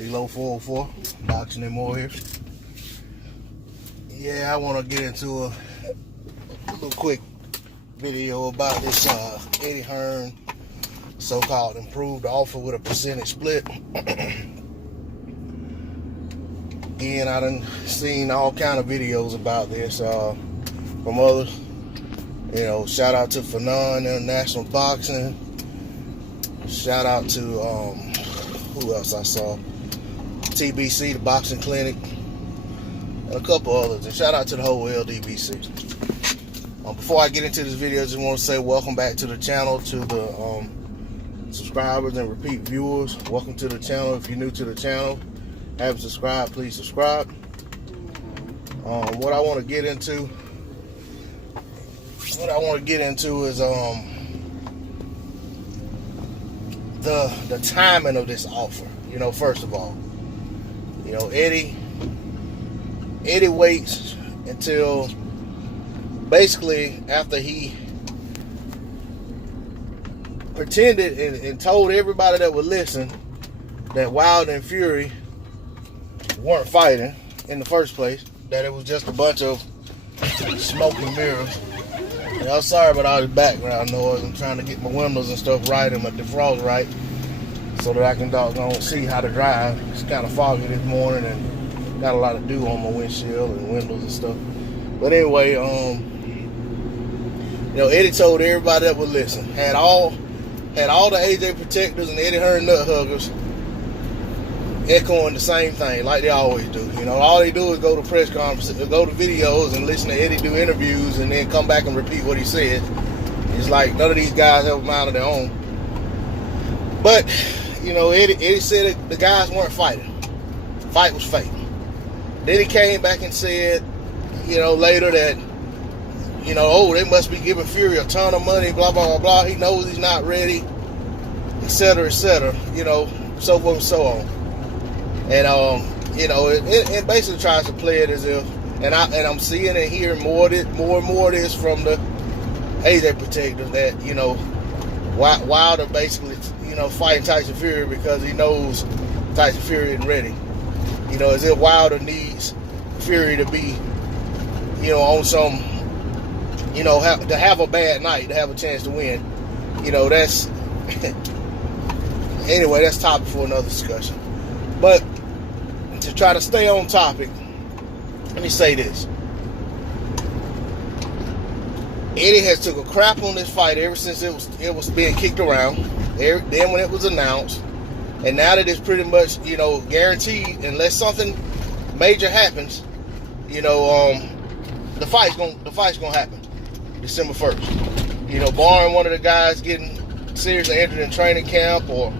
D-Lo 404, boxing and more here. Yeah, I want to get into a little quick video about this Eddie Hearns so-called improved offer with a percentage split. Again, I done seen all kind of videos about this from others. You know, shout out to Fanon International Boxing. Shout out to who else I saw? TBC, the Boxing Clinic, and a couple others. And shout out to the whole LDBC. Before I get into this video, I just want to say welcome back to the channel, to the subscribers and repeat viewers. Welcome to the channel. If you're new to the channel, haven't subscribed, please subscribe. What I want to get into is the timing of this offer. You know, first of all, you know, Eddie waits until basically after he pretended and told everybody that would listen that Wilder and Fury weren't fighting in the first place, that it was just a bunch of smoke and mirrors. And I'm sorry about all the background noise. I'm trying to get my windows and stuff right and my defrost right so that I can doggone see how to drive. It's kind of foggy this morning and got a lot of dew on my windshield and windows and stuff. But anyway, you know, Eddie told everybody that would listen. Had all the AJ protectors and Eddie Hearns nut huggers echoing the same thing like they always do. You know, all they do is go to press conferences, go to videos and listen to Eddie do interviews and then come back and repeat what he said. It's like none of these guys have a mind of their own. But, you know, Eddie said the guys weren't fighting. Fight was fake. Then he came back and said, you know, later that, you know, oh, they must be giving Fury a ton of money, blah, blah, blah, blah. He knows he's not ready, etc., you know, so forth and so on. And, you know, it basically tries to play it as if, and I'm seeing and hearing more and more of this from the AJ protectors that, you know, Wilder basically, you know, fighting Tyson Fury because he knows Tyson Fury isn't ready. You know, as if Wilder needs Fury to be, you know, on some, you know, to have a bad night, to have a chance to win. You know, that's, anyway, that's topic for another discussion. But to try to stay on topic, let me say this. Eddie has took a crap on this fight ever since it was being kicked around. Then when it was announced, and now that it's pretty much, you know, guaranteed, unless something major happens, you know, the fight's gonna happen December 1st. You know, barring one of the guys getting seriously injured in training camp or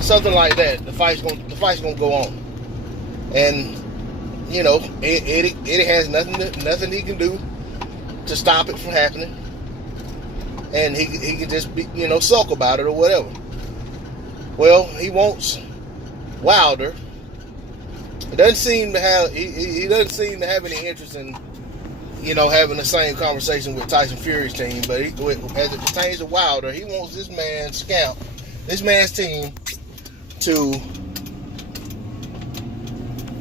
something like that, the fight's gonna go on. And, you know, Eddie has nothing he can do to stop it from happening. And he can just be, you know, sulk about it or whatever. Well, he wants Wilder. He doesn't seem to have any interest in, you know, having the same conversation with Tyson Fury's team. But as it pertains to Wilder, he wants this man's team to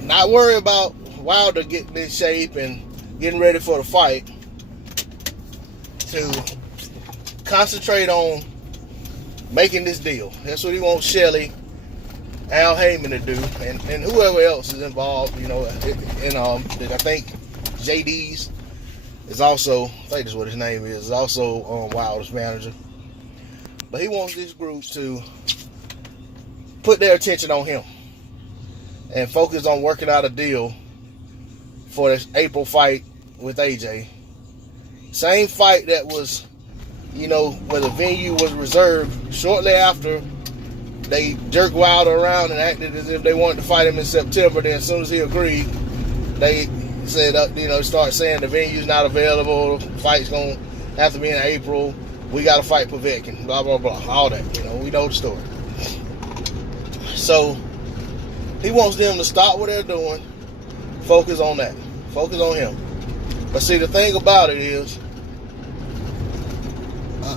not worry about Wilder getting in shape and getting ready for the fight, to concentrate on making this deal. That's what he wants Shelley, Al Heyman to do, and whoever else is involved, you know, and I think JD's is also, I think that's what his name is also Wilder's manager. But he wants this group to put their attention on him and focus on working out a deal for this April fight with AJ. Same fight that was, you know, where the venue was reserved shortly after they jerked Wilder around and acted as if they wanted to fight him in September. Then as soon as he agreed, they said, you know, start saying the venue's not available, the fight's going to have to be in April, we got to fight Povetkin, blah, blah, blah, all that. You know, we know the story. So he wants them to stop what they're doing, focus on that, focus on him. But see, the thing about it is,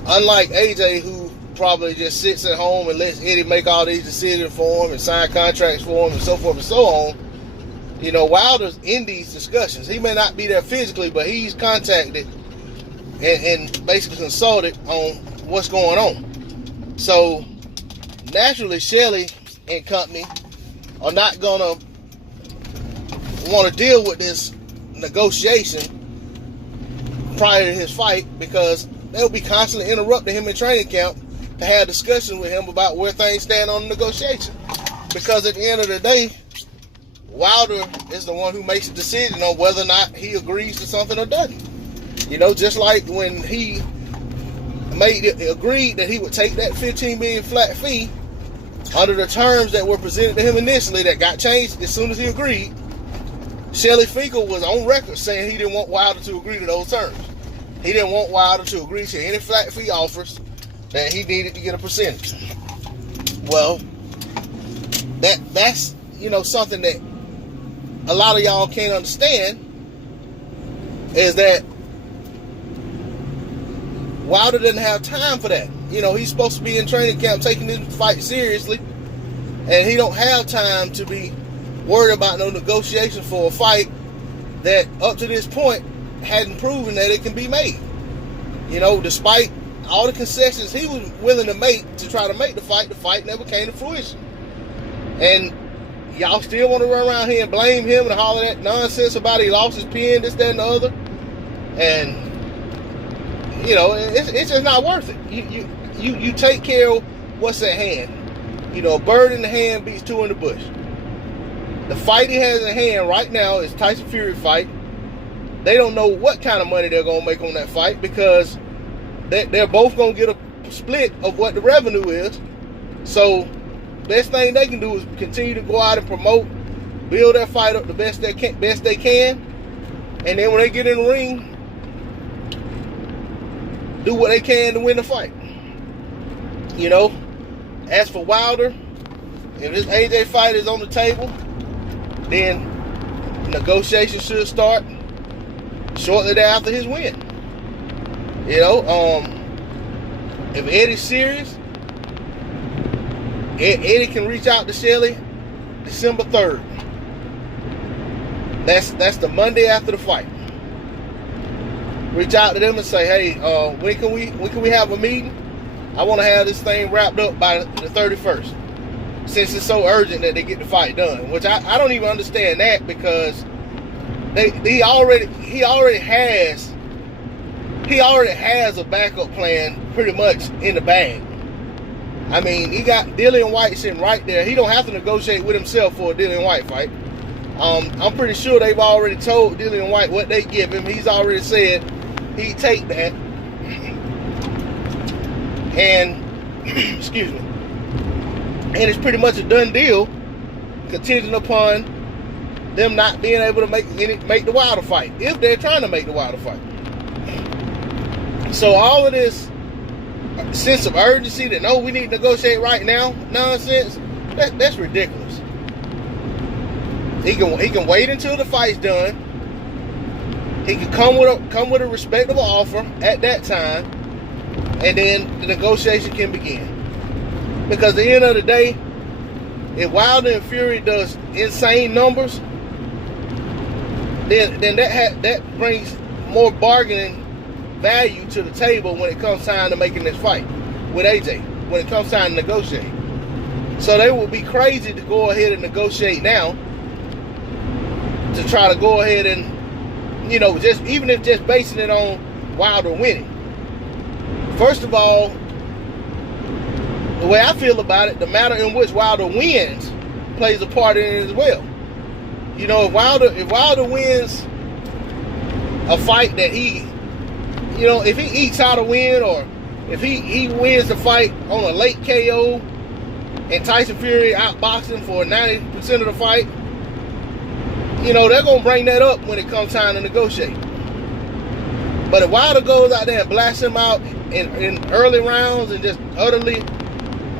unlike AJ, who probably just sits at home and lets Eddie make all these decisions for him and sign contracts for him and so forth and so on. You know, Wilder's in these discussions. He may not be there physically, but he's contacted and basically consulted on what's going on. So naturally, Shelley and company are not gonna want to deal with this negotiation prior to his fight, because they'll be constantly interrupting him in training camp to have discussions with him about where things stand on the negotiation. Because at the end of the day, Wilder is the one who makes a decision on whether or not he agrees to something or doesn't. You know, just like when he agreed that he would take that $15 million flat fee under the terms that were presented to him initially, that got changed as soon as he agreed. Shelley Finkel was on record saying he didn't want Wilder to agree to those terms. He didn't want Wilder to agree to any flat fee offers, that he needed to get a percentage. Well, that's something that a lot of y'all can't understand, is that Wilder doesn't have time for that. You know, he's supposed to be in training camp taking this fight seriously, and he don't have time to be worried about no negotiation for a fight that up to this point hadn't proven that it can be made. You know, despite all the concessions he was willing to make to try to make the fight never came to fruition. And y'all still want to run around here and blame him and holler that nonsense about he lost his pen, this, that, and the other. And you know, it's just not worth it. You take care of what's at hand. You know, a bird in the hand beats two in the bush. The fight he has in hand right now is Tyson Fury fight. They don't know what kind of money they're going to make on that fight, because they're both going to get a split of what the revenue is. So best thing they can do is continue to go out and promote, build that fight up the best they can, and then when they get in the ring, do what they can to win the fight. You know, as for Wilder, if this AJ fight is on the table, then negotiations should start shortly thereafter his win. You know, if Eddie's serious, Eddie can reach out to Shelley December 3rd. That's the Monday after the fight. Reach out to them and say, hey, when can we have a meeting? I want to have this thing wrapped up by the 31st. Since it's so urgent that they get the fight done. Which I don't even understand that, because he already has a backup plan pretty much in the bag. I mean, he got Dillian White sitting right there. He don't have to negotiate with himself for a Dillian White fight. I'm pretty sure they've already told Dillian White what they give him. He's already said he'd take that. And excuse me. And it's pretty much a done deal, contingent upon them not being able to make the Wilder fight, if they're trying to make the Wilder fight. So all of this sense of urgency that, no, we need to negotiate right now nonsense, that's ridiculous. He can wait until the fight's done. He can come with a respectable offer at that time, and then the negotiation can begin. Because at the end of the day, if Wilder and Fury does insane numbers, then that brings more bargaining value to the table when it comes time to making this fight with AJ, when it comes time to negotiate. So they would be crazy to go ahead and negotiate now, to try to go ahead and, you know, just basing it on Wilder winning. First of all, the way I feel about it, the manner in which Wilder wins plays a part in it as well. You know, if Wilder wins a fight that he, you know, if he eats out a win, or if he wins the fight on a late KO and Tyson Fury outboxed him for 90% of the fight, you know, they're going to bring that up when it comes time to negotiate. But if Wilder goes out there and blasts him out in early rounds and just utterly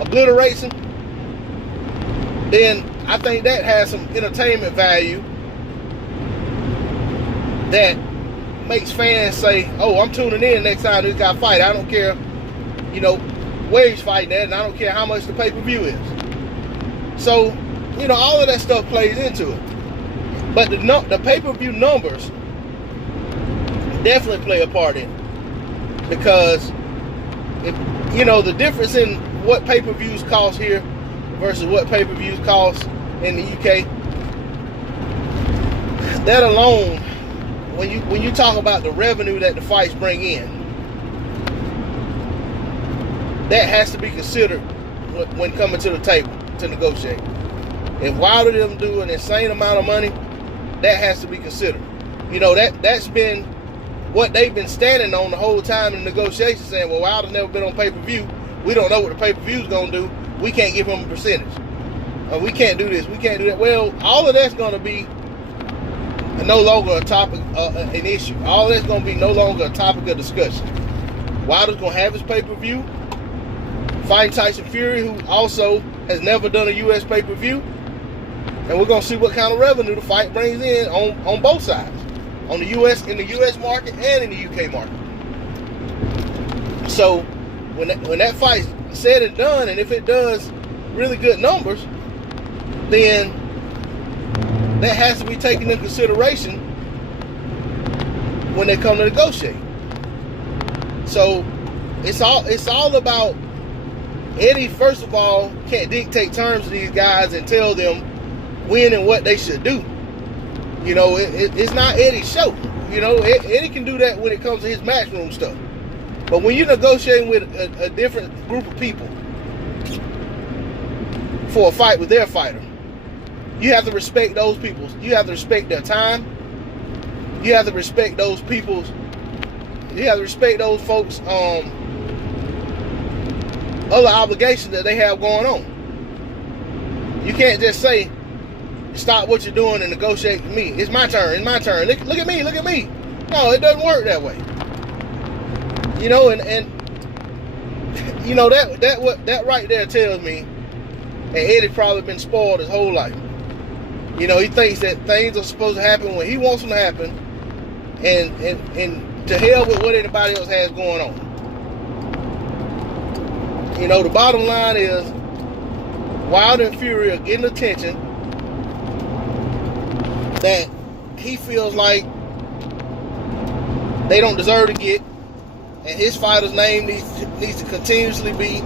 obliterates him, then I think that has some entertainment value that makes fans say, oh, I'm tuning in next time this guy fight. I don't care, you know, where he's fighting at, and I don't care how much the pay-per-view is. So, you know, all of that stuff plays into it. But the pay-per-view numbers definitely play a part in it. Because, if, you know, the difference in what pay-per-views cost here versus what pay-per-views cost in the UK, that alone, when you talk about the revenue that the fights bring in, that has to be considered when coming to the table to negotiate. If Wilder them do an insane amount of money, that has to be considered. You know, that's been what they've been standing on the whole time in negotiations, saying, well, Wilder's never been on pay-per-view. We don't know what the pay-per-view's going to do. We can't give him a percentage. We can't do this. We can't do that. Well, all of that's going to be no longer a topic, an issue. All of that's going to be no longer a topic of discussion. Wilder's going to have his pay-per-view, fighting Tyson Fury, who also has never done a U.S. pay-per-view. And we're going to see what kind of revenue the fight brings in on both sides. On the U.S., in the U.S. market and in the U.K. market. So, when that fight's said and done, and if it does really good numbers, then that has to be taken into consideration when they come to negotiate. So, it's all about Eddie, first of all, can't dictate terms to these guys and tell them when and what they should do. You know, it's not Eddie's show. You know, Eddie can do that when it comes to his matchroom stuff. But when you're negotiating with a different group of people for a fight with their fighter, you have to respect those people. You have to respect their time. You have to respect those people's. You have to respect those folks' other obligations that they have going on. You can't just say, stop what you're doing and negotiate with me. It's my turn. It's my turn. Look at me. Look at me. No, it doesn't work that way. You know, and you know that right there tells me that Eddie's probably been spoiled his whole life. You know, he thinks that things are supposed to happen when he wants them to happen, and to hell with what anybody else has going on. You know, the bottom line is Wilder and Fury are getting attention that he feels like they don't deserve to get, and his fighter's name needs to continuously be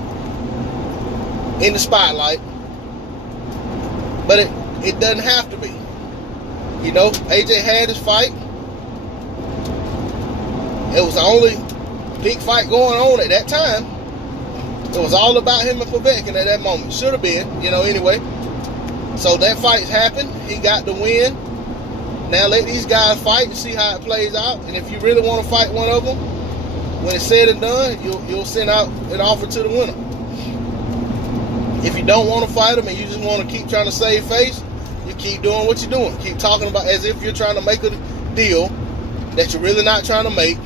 in the spotlight. But it doesn't have to be. You know, AJ had his fight. It was the only big fight going on at that time. It was all about him and Povetkin at that moment. Should have been, you know, anyway. So that fight's happened. He got the win. Now let these guys fight and see how it plays out. And if you really want to fight one of them, when it's said and done, you'll send out an offer to the winner. If you don't want to fight them and you just want to keep trying to save face, you keep doing what you're doing. Keep talking about as if you're trying to make a deal that you're really not trying to make,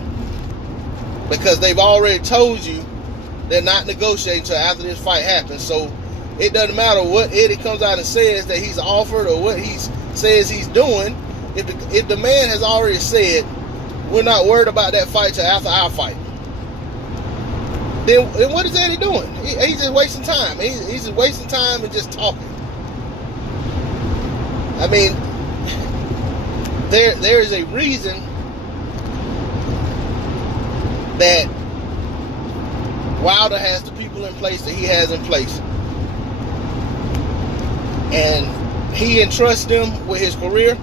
because they've already told you they're not negotiating until after this fight happens. So it doesn't matter what Eddie comes out and says that he's offered or what he says he's doing. If the man has already said, we're not worried about that fight till after our fight, then what is Eddie doing? He's just wasting time. He's just wasting time and just talking. I mean, there is a reason that Wilder has the people in place that he has in place. And he entrusts them with his career.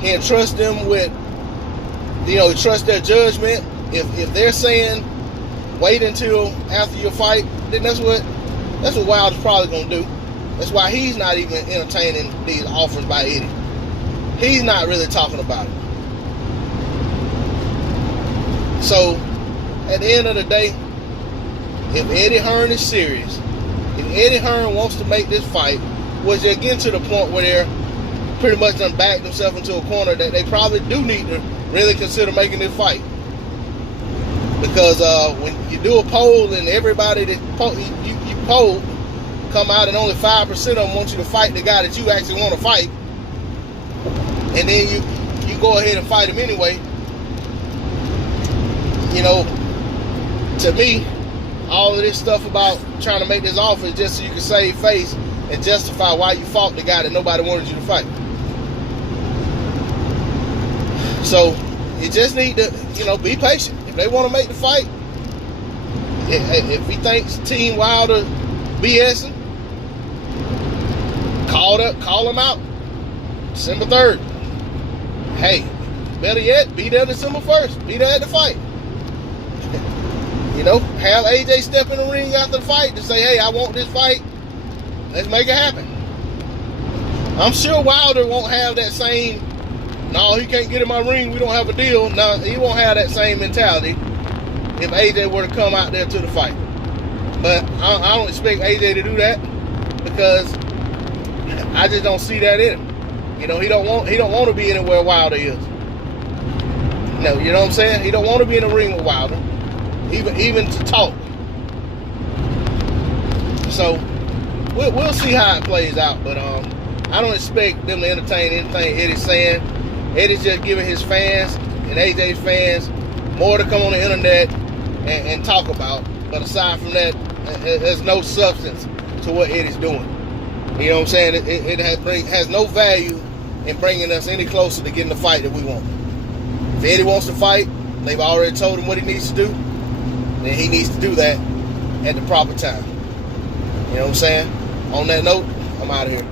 He entrusts them with, you know, he trusts their judgment. If they're saying wait until after your fight, then that's what Wilder's probably going to do. That's why he's not even entertaining these offers by Eddie. He's not really talking about it. So, at the end of the day, if Eddie Hearns is serious, if Eddie Hearns wants to make this fight, which they're getting to the point where they're pretty much done backed themselves into a corner that they probably do need to really consider making this fight. Because when you do a poll and everybody that you poll come out and only 5% of them want you to fight the guy that you actually want to fight, and then you go ahead and fight him anyway, you know, to me, all of this stuff about trying to make this offer just so you can save face and justify why you fought the guy that nobody wanted you to fight. So you just need to, be patient. If they want to make the fight, if he thinks Team Wilder BSing, call him out December 3rd. Hey, better yet, be there December 1st. Be there at the fight. Have AJ step in the ring after the fight to say, hey, I want this fight. Let's make it happen. I'm sure Wilder won't have that same, no, he can't get in my ring, we don't have a deal. No, he won't have that same mentality if AJ were to come out there to the fight. But I don't expect AJ to do that because I just don't see that in him. He don't want to be anywhere Wilder is. No, you know what I'm saying? He don't want to be in the ring with Wilder, even to talk. So we'll see how it plays out. But I don't expect them to entertain anything Eddie's saying. Eddie's just giving his fans and AJ's fans more to come on the internet and talk about. But aside from that, there's no substance to what Eddie's doing. You know what I'm saying? It has no value in bringing us any closer to getting the fight that we want. If Eddie wants to fight, they've already told him what he needs to do, then he needs to do that at the proper time. You know what I'm saying? On that note, I'm out of here.